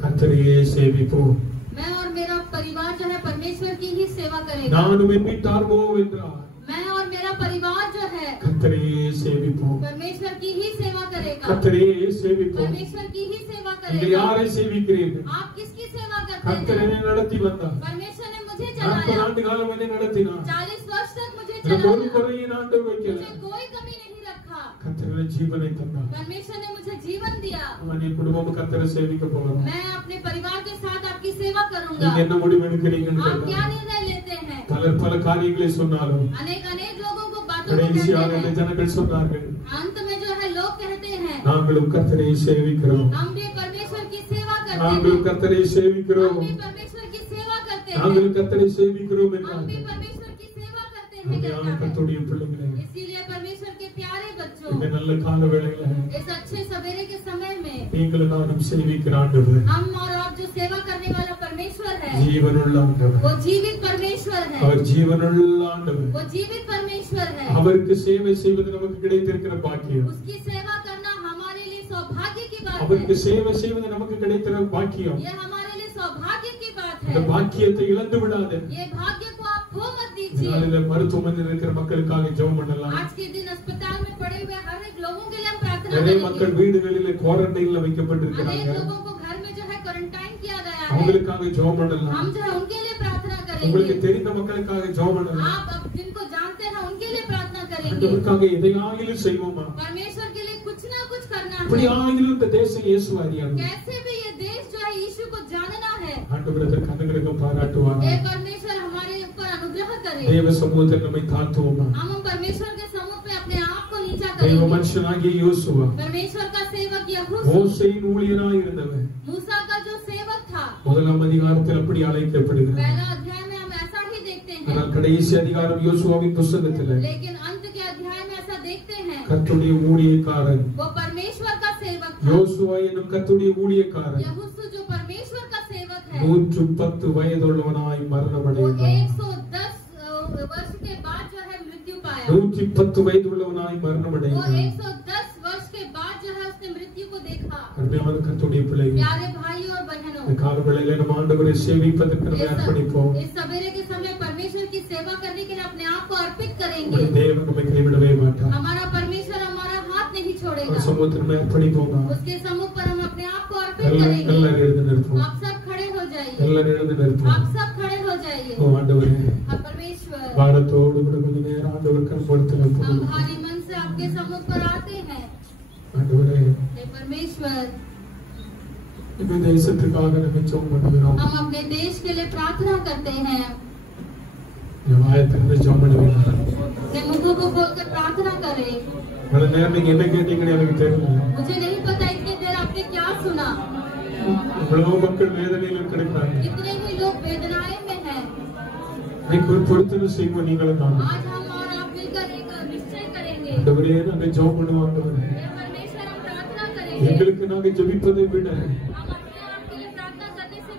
கர்த்தரையே சேவிப்போம். मैं और मेरा परिवार जो है परमेश्वर की ही सेवा करेगा। நானும் என் வீட்டாருமோ என்றார், मैं और मेरा परिवार जो है கர்த்தரையே சேவிப்போம். परमेश्वर की ही सेवा करेगा। கர்த்தரையே சேவிப்போம். परमेश्वर की ही सेवा நீங்க करेगा। யாரை சேவிக்கிறீர்கள்? आप किसकी सेवा करते கர்த்தர் हैं? என்னை நடத்தி வந்தார். परमेश्वर ने मुझे 40 चलाया, ஆண்டு காலம் என்னை நடத்தினார். 40 वर्ष तक मुझे எனக்கு ஒரு चलाया, குறையும் ஆண்டவர் வைக்கல. मुझे कोई कमी नहीं रखा। கர்த்தர் ஜீவனை தந்தார். परमेश्वर ने मुझे जीवन दिया। அவன் என் குடும்பம் கர்த்தரை சேவிக்க போறோம். मैं अपने परिवार के साथ आपकी सेवा करूंगा। நீங்க என்ன முடிவு எடுக்கிறீங்கன்னு आप क्या கேட்டார். निर्णय लेते हैं? பல காரியங்களை சொன்னாலும் अनेक लोगों को बातों को கடைசியாக कहते இந்த हैं, ஜனங்கள் சொன்னார்கள், अंत में जो है लोग कहते हैं, நாங்களும் கர்த்தரை சேவிக்கிறோம், हम भी परमेश्वर की सेवा करते நாங்களும் हैं, கர்த்தரை சேவிக்கிறோம், हम भी परमेश्वर की सेवा करते हैं, நாங்களும் கர்த்தரை சேவிக்கிறோம் हम भी என்றார்கள். परमेश्वर की सेवा करते हैं அருமையான कहता है। கர்த்தருடைய பிள்ளைகளே, इसीलिए परमेश्वर के प्यारे बच्चों, இந்த நல்ல கால வேளையில इस अच्छे सवेरे के समय में நீங்களும் நானும் சேவிக்கிற ஆண்டவர் हम और आप जो सेवा करने वाला परमेश्वर है, ஜீவனுள்ள ஆண்டவர். वो जीवित परमेश्वर है, அவர் ஜீவனுள்ள ஆண்டவர். वो जीवित परमेश्वर है। அவருக்கு சேவை செய்வது நமக்கு கிடைத்திருக்கிற பாக்கியம். उसकी सेवा करना हमारे लिए सौभाग्य की बात அவருக்கு है। சேவை செய்வது நமக்கு கிடைத்திருக்கிற பாக்கியம். ये हमारे लिए सौभाग्य की बात இந்த है। பாக்கியத்தை இழந்து விடாதே. ये भाग्य को आप खो मत दीजिए। நாளில மருத்துவமனையில் இருக்கிற மக்களுக்காக ஜெபம் பண்ணலாம். आज के दिन अस्पताल में पड़े हुए हर एक लोगों के लिए हम प्रार्थना நிறைய மக்கள் करेंगे। வீடுகளிலே குவாரண்டைன்ல अनेक வைக்கப்பட்டிருக்கிறாங்க. लोगों को घर में जो है क्वारंटाइन किया गया है, அவங்களுக்காக ஜெபம் பண்ணலாம். हम जो है उनके लिए प्रार्थना உங்களுக்கு करेंगे। தெரிந்த மக்களுக்காக ஜெபம் பண்ணலாம். आप अब जिनको जानते हैं उनके लिए प्रार्थना करेंगे। ஆண்டவருக்காக எதையாகிலும் செய்வோமா? परमेश्वर के लिए कुछ ना कुछ करना இப்படி है। ஆகிலும் இந்த தேசம் இயேசு அறியாது. कैसे भी ये देश जो है यीशु को जानना है। ஆண்டவர் அதற்கு அனுகிரகம் பாராட்டுவார். ये परमेश्वर हमारे ऊपर अनुग्रह करे। தேவ சமூகத்தில் நம்மை தாழ்த்துவோமா? हम परमेश्वर के सम्मुख में अपने आप को नीचा தெய்வ करेंगे। மனுஷனாகிய யோசுவா परमेश्वर का सेवक यहोशू, மோசேயின் ஊழியனாய் இருந்தவன் मूसा का जो सेवक था, 1ஆம் அதிகாரத்தில் அப்படி அழைக்கப்படுகிறார். पहला अध्याय में हम ऐसा ही देखते हैं, ஆனால் கடைசி அதிகாரம் யோசுவாவின் புத்தகத்தில் लेकिन अंत के अध्याय में ऐसा देखते हैं, கர்த்தருடைய ஊழியக்காரன் वो परमेश्वर का सेवक था। யோசுவா என்னும் கர்த்தருடைய ஊழியக்காரன் यहोशू जो परमेश्वर का सेवक है, 110 வயதுள்ளவனாய் वो மரணமடைந்தான். 110 वर्ष के बाद जो है मृत्यु पाया। 110 வயதுள்ளவனாய் वो மரணமடைந்தான். 110 वर्ष के बाद जो है उसने मृत्यु को देखा। அருமையான கர்த்தருடைய பிள்ளைகள், प्यारे भाइयों और बहनों, இந்த காலவேளையில நம்ம ஆண்டவரை சேவிப்பதற்கு நம்ம அர்ப்பணிப்போம். इस सवेरे के समय परमेश्वर की सेवा करने के लिए अपने आप को अर्पित करेंगे। நம்முடைய தேவன் நம்மை கைவிடவே மாட்டார். हमारा परमेश्वर हमारा हाथ नहीं அவர் छोड़ेगा। சமூகத்தில் நம்ம அர்ப்பணிப்போமா? उसके सम्मुख पर हम अपने आप को अर्पित எல்லாரும் करेंगे। எழுந்து நிற்போம். आप सब खड़े हो जाइए। எல்லாரும் எழுந்து நிற்போம். आप सब खड़े हो जाइए। ஓ ஆண்டவரே, अब परमेश्वर, பாரத்தோடு கூட கொஞ்ச நேரம் ஆண்டவர் கருப்படுத்தல हम போகும். भारी मन से आपके सम्मुख पर आते हैं। ஆண்டவரே, हे परमेश्वर, இந்த தேசத்துக்காக நம்ம ஜெபம் பண்ணுகிறோம். हम अपने देश के लिए प्रार्थना करते हैं। என் வாயத்திலிருந்து ஜெபம் பண்ணுவீங்க. अपने मुखों को खोलकर प्रार्थना करें। இவ்வளவு நேரம் நீங்க என்ன கேட்டீங்கன்னு எனக்கு தெரியல. मुझे नहीं पता इतनी देर आपने क्या सुना। இவ்வளவு மக்கள் வேதனையில் இருக்கிறாங்க. कितने ही लोग वेदनाएं में हैं। இன்னைக்கு ஒரு பொருத்தனை செய்வோம் நீங்களும் நானும். आज हम और आप मिलकर एक निश्चय करेंगे। ஆண்டவரே, நாங்க ஜெபம் பண்ணுவோம். ஆண்டவரே, हे परमेश्वर, हम प्रार्थना करेंगे। எங்களுக்கு நாங்க ஜெபிப்பதை விட, हम अपने आप के लिए प्रार्थना करने से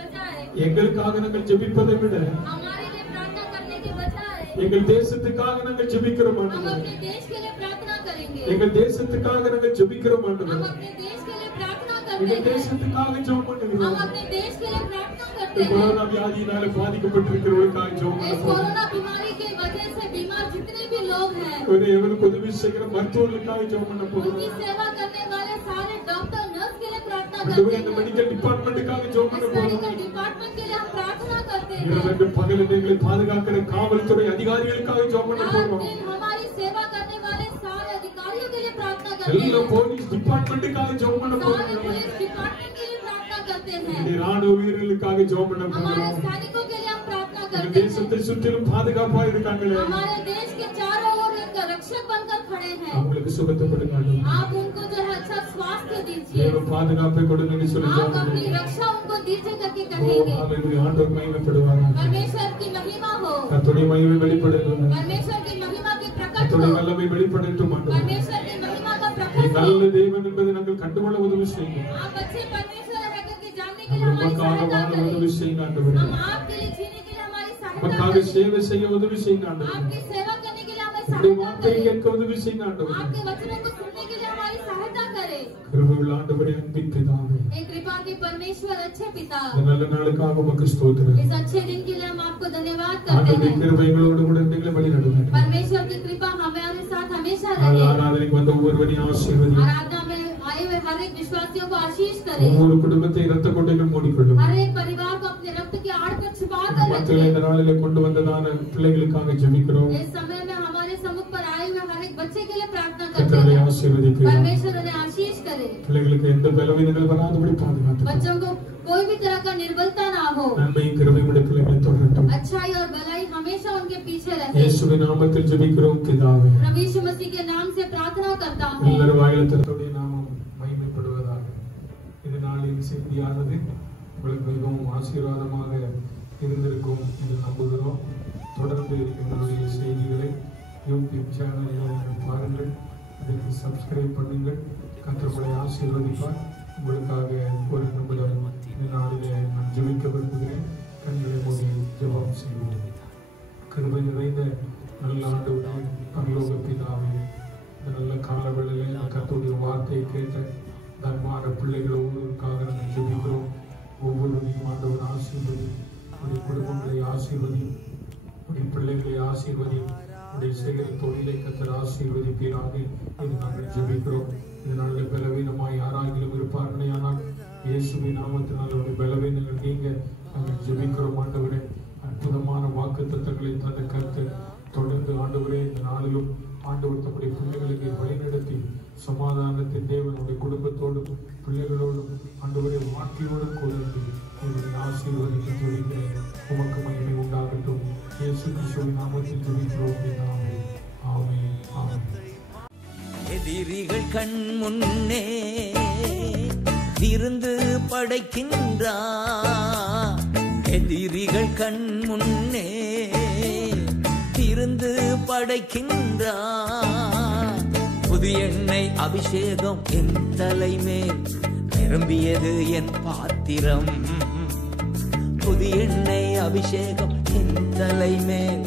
बजाय, எங்களுக்காக நாங்கள் ஜெபிப்பதை விட, हमारे लिए प्रार्थना करने के बजाय, எங்கள் தேசத்துக்காக நாங்கள் ஜெபிக்கிறோம் हम ஆண்டவரே. अपने देश के लिए प्रार्थना करेंगे। எங்கள் தேசத்துக்காக நாங்கள் ஜெபிக்கிறோம் हम ஆண்டவரே. अपने देश के लिए प्रार्थना எங்கள் करते हैं। தேசத்துக்காக ஜெபம் हम பண்ணுகிறோம். अपने देश के लिए प्रार्थना करते सकते हैं। कोरोना व्याधिயினால பாதிக்கப்பட்டிருக்கிறவர்களுக்காக ஜெபம் इस பண்ணுவோம். कोरोना बीमारी के वजह से बीमार जितने भी लोग हैं, இவர்களுக்கு உதவி செய்கிற மருத்துவர்களுக்காக ஜெபம் பண்ண போகிறோம். उनकी सेवा करने वाले सारे डॉक्टर नर्स के लिए प्रार्थना करते ஆண்டவரே हैं। இந்த மெடிக்கல் டிபார்ட்மென்ட்காக ஜெபம் பண்ண போகிறோம். मेडिकल डिपार्टमेंट के लिए हम प्रार्थना करते हैं। இரவு பகல் எங்களை பாதுகாக்கிற காவல்துறை அதிகாரிகளுக்காக ஜெபம் பண்ண रात போகிறோம். दिन हमारी सेवा करने वाले सारे अधिकारियों के लिए प्रार्थना करते எல்லா हैं। போலீஸ் டிபார்ட்மென்ட்காக ஜெபம் பண்ண सारे போகிறோம். पुलिस डिपार्टमेंट के लिए प्रार्थना करते हैं। இந்த ராணுவ வீரர்களுக்காக ஜெபம் பண்ண हमारे போகிறோம். सैनिकों के लिए हम प्रार्थना இந்த करते हैं। தேசத்தை சுற்றிலும் பாதுகாப்பா இருக்காங்களே, हमारे देश के चारों ओर एक रक्षक बनकर खड़े हैं। அவங்களுக்கு சுகத்தை கொடுங்க ஆண்டவரே. आप उनको जो है अच्छा स्वास्थ्य दीजिए। தேவ பாதுகாப்பை கொடுங்கன்னு சொல்லி आप ஜெபம் अपनी பண்ணுங்க. रक्षा उनको दीजिए करके ஓ कहेंगे। ஹalleluya, ஆண்டவர் மகிமைப்படுவாராக. परमेश्वर की महिमा हो, கர்த்தருடைய மகிமை வெளிப்படட்டும். परमेश्वर की महिमा की प्रकट கர்த்தருடைய हो, வல்லமை வெளிப்படட்டும் ஆண்டவரே. परमेश्वर की महिमा का நீ प्रकट हो। நல்ல தேவன் என்பதை நாங்கள் கண்டுகொள்ள உதவி செய்யுங்க. आप अच्छे परमेश्वर है करके जानने के लिए நாங்கள் हमारी உமக்காக सहायता வாழ உதவி करें। செய்யுங்க ஆண்டவரே. हम आपके लिए जीने के लिए हमारी सहायता உமக்காக करें। சேவை செய்ய உதவி செய்யுங்க ஆண்டவரே. आपकी सेवा करने के लिए हमें உம்முடைய सहायता வார்த்தையை करें। கேட்க உதவி செய்யுங்க ஆண்டவரே. आपके वचनों को सुनने के लिए हमारी सहायता करें। கிருபையுள்ள ஆண்டவரே, அன்பின் பிதாவே, एक कृपा के परमेश्वर अच्छे पिता, இந்த நல்ல நாளுக்காக உமக்கு ஸ்தோத்திரம். इस अच्छे दिन के लिए हम आपको धन्यवाद करते ஆண்டவரே, हैं। கிருபை எங்களோடு கூட எங்களை வழி நடத்துங்க. परमेश्वर की कृपा हमारे साथ हमेशा நாங்கள் रहे। ஆராதனைக்கு வந்த ஒவ்வொருவரையும் ஆசீர்வதியும். आराधना में आए हुए हर एक विश्वासियों को आशीष करे। ஒவ்வொரு குடும்பத்தை இரத்த கொட்டைகள் மூடிக்கொள்ளும். हर एक परिवार को अपने रक्त की आड़ पर छुपा कर மத்தியில இந்த रखे। நாளிலே கொண்டு வந்ததான பிள்ளைகளுக்காக ஜெபிக்கிறோம். इस समय में हमारे सम्मुख पर आए हुए हर एक बच्चे के लिए प्रार्थना करते கர்த்தரை हैं। ஆசீர்வதிக்கிறோம். परमेश्वर उन्हें आशीष करे। பிள்ளைகளுக்கு எந்த பலவீனங்கள் வராதபடி பாதுகாத்து बच्चों को कोई भी तरह का निर्बलता ना हो। நன்மையும் கிருபையும் உடைய பிள்ளைகளை தொடரட்டும். अच्छाई और भलाई हमेशा उनके पीछे रहे। இயேசுவின் நாமத்தில் ஜெபிக்கிறோம் பிதாவே. प्रभु यीशु मसीह के नाम से प्रार्थना करता हूँ। எல்லாரும் வாயில தன்னுடைய நாமம் மகிமைப்படுவதாக. இந்த நாளின் செய்தியானது உங்களுக்கு மிகவும் ஆசீர்வாதமாக இருந்திருக்கும் என்று நம்புகிறோம். தொடர்ந்து எங்களுடைய செய்திகளை யூடியூப் சேனலில் பாருங்கள், இதற்கு சப்ஸ்கிரைப் பண்ணுங்கள். கர்த்தர் ஆசீர்வதிப்பார். உங்களுக்காக ஒரு நிமிடம் இந்த நாளிலே நான் ஜெபிக்க விரும்புகிறேன். கண்களை மூடி ஜெபம் செய்வோம். கிருபை நிறைந்த நல்ல ஆண்டவரே, பரலோக பிதாவே, இந்த நல்ல காலவெளியிலே கர்த்தருடைய வார்த்தையை கேட்ட தன்மான பிள்ளைகள் ஒவ்வொருவருக்காக நாங்கள் ஜெபிக்கிறோம். ஒவ்வொருவரையும் ஆண்டவர் ஆசீர்வதி, உடைய குடும்பங்களை ஆசீர்வதி, உடைய பிள்ளைகளை ஆசீர்வதி, உடைய செய்கிற தொழிலை கர்த்தர் ஆசீர்வதிப்பீராக என்று நாங்கள் ஜெபிக்கிறோம். இந்த நாளில் பலவீனமாய் யாராகிலும் இருப்பார்களே, ஆனால் இயேசுவின் நாமத்தினால் அவருடைய பலவீனங்கள் நீங்க நாங்கள் ஜெபிக்கிறோம். ஆண்டவரே, அற்புதமான வாக்குத்தத்தங்களை தந்த கர்த்தர் தொடர்ந்து ஆண்டவரே இந்த நாளிலும் ஆண்டவர் தம்முடைய பிள்ளைகளுக்கு வழிநடத்தி சமாதானத்தின் தேவனுடைய குடும்பத்தோடும் பிள்ளைகளோடும் ஆண்டவரை வாழ்க்கையோடும் கூட உங்களுடைய ஆசீர்வாதத்தை ஜெபிக்கிறேன். உமக்கு மகிமை உண்டாகட்டும். இயேசு கிறிஸ்துவின் நாமத்தில் ஜெபிக்கிறோம் பிதாவே. ஆமென். ஆமென். எதிரிகள் கண் முன்னே இருந்து படைக்கின்றார். எதிரிகள் கண் முன்னே இருந்து படைக்கின்றார். புது எண்ணெய் அபிஷேகம் என் தலைமேல் நிரம்பியது என் பாத்திரம். புது எண்ணெய் அபிஷேகம் என் தலைமேல்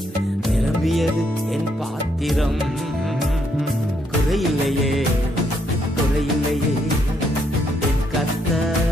நிரம்பியது என் பாத்திரம். குறையில்லையே, குறையில்லையே, என் கர்த்தர்